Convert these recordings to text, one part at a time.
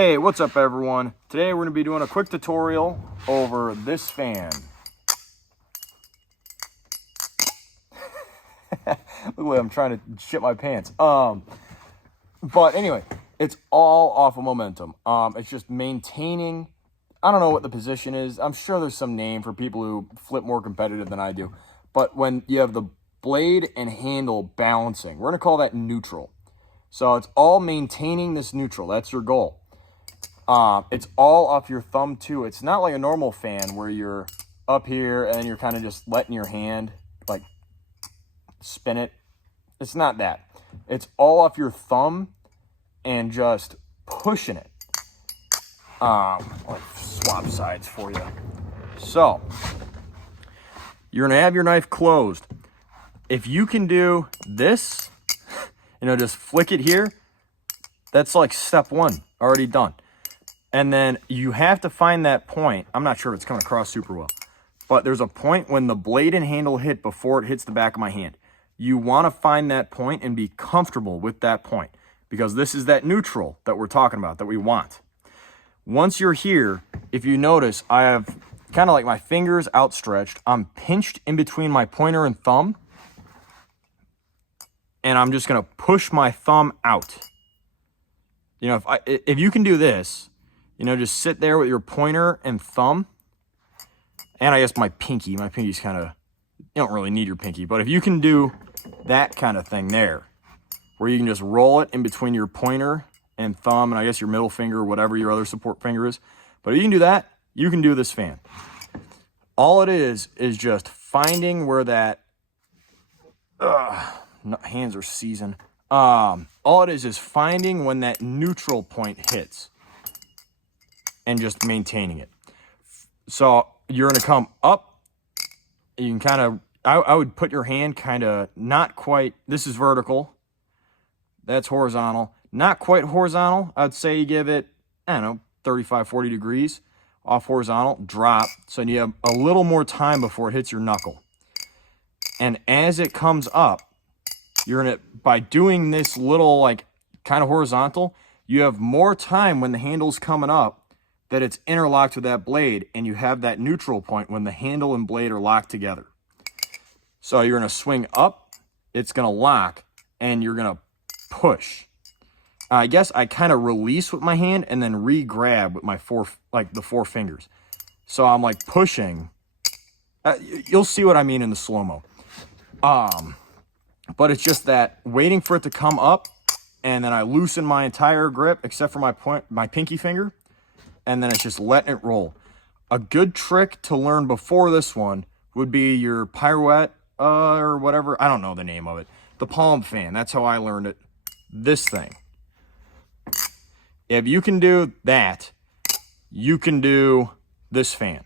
Hey, what's up everyone? Today we're going to be doing a quick tutorial over this fan. Look the way I'm trying to shit my pants. But anyway, it's all off of momentum. It's just maintaining, I don't know what the position is. I'm sure there's some name for people who flip more competitive than I do. But when you have the blade and handle balancing, we're going to call that neutral. So it's all maintaining this neutral. That's your goal. It's all off your thumb too. It's not like a normal fan where you're up here and you're kind of just letting your hand like spin it. It's not that. It's all off your thumb and just pushing it. I'll swap sides for you. So you're gonna have your knife closed. If you can do this, just flick it here. That's like step one, already done. And then you have to find that point. I'm not sure if it's coming across super well, but there's a point when the blade and handle hit before it hits the back of my hand. You want to find that point and be comfortable with that point because this is that neutral that we're talking about that we want. Once you're here, if you notice, I have kind of like my fingers outstretched. I'm pinched in between my pointer and thumb. And I'm just going to push my thumb out. If you can do this, just sit there with your pointer and thumb. And I guess my pinky. My pinky's kind of, you don't really need your pinky. But if you can do that kind of thing there, where you can just roll it in between your pointer and thumb, and I guess your middle finger, or whatever your other support finger is. But if you can do that, you can do this fan. All it is just finding where that, hands are seasoned. All it is finding when that neutral point hits. And just maintaining it. So you're going to come up. You can kind of, I would put your hand kind of not quite, this is vertical. That's horizontal. Not quite horizontal. I'd say you give it, 35, 40 degrees off horizontal. Drop. So you have a little more time before it hits your knuckle. And as it comes up, you're going to, by doing this little like kind of horizontal, you have more time when the handle's coming up that it's interlocked with that blade, and you have that neutral point when the handle and blade are locked together. So you're gonna swing up, it's gonna lock, and you're gonna push. I guess I kind of release with my hand and then re-grab with my the four fingers. So I'm like pushing. You'll see what I mean in the slow-mo. But it's just that waiting for it to come up, and then I loosen my entire grip except for my pinky finger. And then it's just letting it roll. A good trick to learn before this one would be your pirouette or whatever. I don't know the name of it. The palm fan. That's how I learned it. This thing. If you can do that, you can do this fan.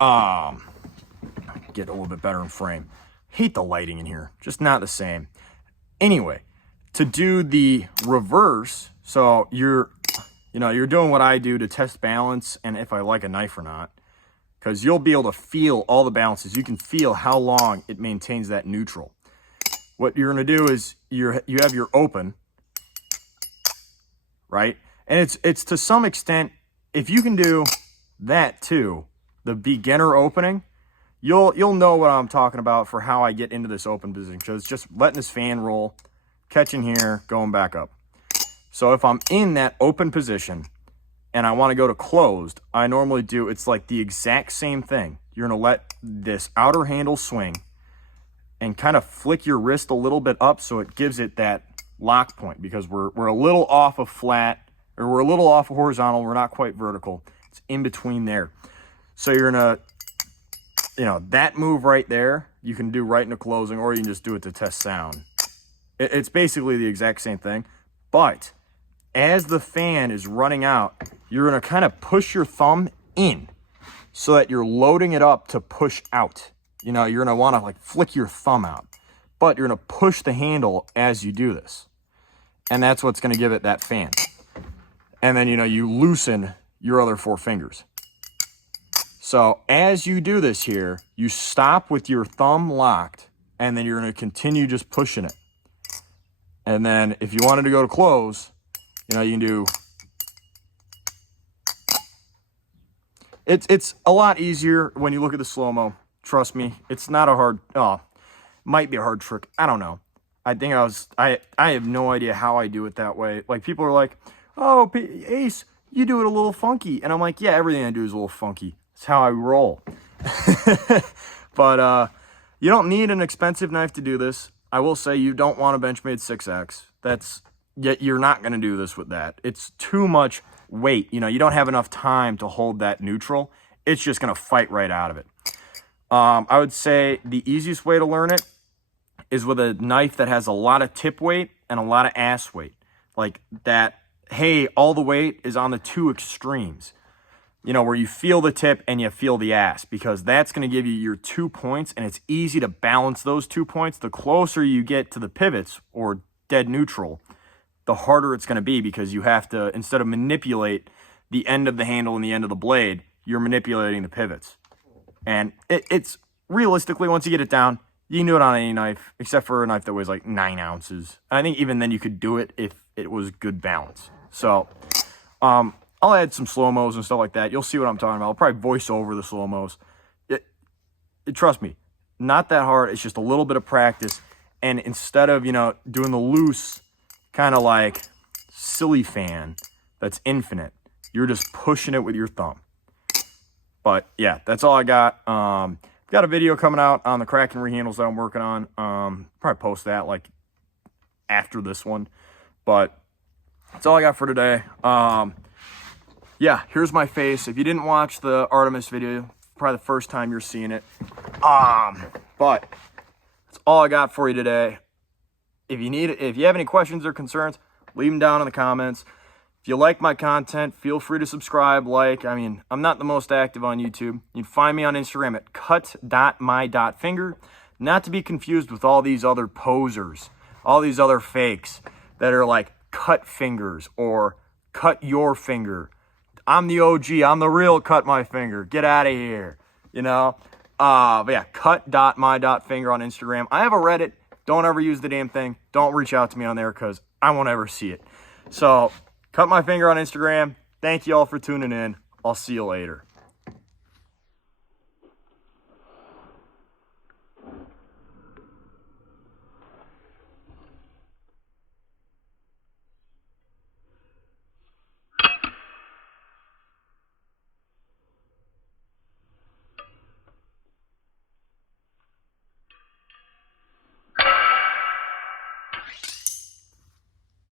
Get a little bit better in frame. Hate the lighting in here. Just not the same. Anyway, to do the reverse, so you're doing what I do to test balance and if I like a knife or not. Because you'll be able to feel all the balances. You can feel how long it maintains that neutral. What you're going to do is you have your open, right? And it's to some extent, if you can do that too, the beginner opening, you'll know what I'm talking about for how I get into this open position. Because it's just letting this fan roll, catching here, going back up. So if I'm in that open position and I want to go to closed, I normally do, it's like the exact same thing. You're going to let this outer handle swing and kind of flick your wrist a little bit up so it gives it that lock point because we're a little off of flat, or we're a little off of horizontal. We're not quite vertical. It's in between there. So you're going to, that move right there, you can do right into closing, or you can just do it to test sound. It's basically the exact same thing, but as the fan is running out, you're going to kind of push your thumb in so that you're loading it up to push out. You're going to want to like flick your thumb out, but you're going to push the handle as you do this. And that's what's going to give it that fan. And then, you loosen your other four fingers. So as you do this here, you stop with your thumb locked, and then you're going to continue just pushing it. And then if you wanted to go to close, you can do It's a lot easier when you look at the slow-mo. Trust me, it's not a hard, might be a hard trick. I don't know. I have no idea how I do it that way. Like, people are like, oh, Ace, you do it a little funky. And I'm like, yeah, everything I do is a little funky. It's how I roll. But you don't need an expensive knife to do this. I will say you don't want a Benchmade 6X. Yet you're not going to do this with that. It's too much weight. You know, you don't have enough time to hold that neutral. It's just going to fight right out of it. I would say the easiest way to learn it is with a knife that has a lot of tip weight and a lot of ass weight. Like that, hey, all the weight is on the two extremes. You know, where you feel the tip and you feel the ass, because that's going to give you your 2 points, and it's easy to balance those 2 points. The closer you get to the pivots or dead neutral, the harder it's going to be, because you have to, instead of manipulate the end of the handle and the end of the blade, you're manipulating the pivots. And it's realistically, once you get it down, you can do it on any knife, except for a knife that weighs like 9 ounces. And I think even then you could do it if it was good balance. So, I'll add some slow-mos and stuff like that. You'll see what I'm talking about. I'll probably voice over the slow-mos. Trust me, not that hard. It's just a little bit of practice. And instead of, you know, doing the loose, kind of like silly fan that's infinite, you're just pushing it with your thumb. But yeah, that's all I got. Got a video coming out on the crack and rehandles that I'm working on. Probably post that like after this one. But that's all I got for today. Yeah, here's my face. If you didn't watch the Artemis video, probably the first time you're seeing it. But that's all I got for you today. If you have any questions or concerns, leave them down in the comments. If you like my content, feel free to subscribe, like. I mean, I'm not the most active on YouTube. You can find me on Instagram at cut.my.finger. Not to be confused with all these other posers, all these other fakes that are like cut fingers or cut your finger. I'm the OG. I'm the real cut my finger. Get out of here. You know? But yeah, cut.my.finger on Instagram. I have a Reddit. Don't ever use the damn thing. Don't reach out to me on there because I won't ever see it. So, cut my finger on Instagram. Thank you all for tuning in. I'll see you later.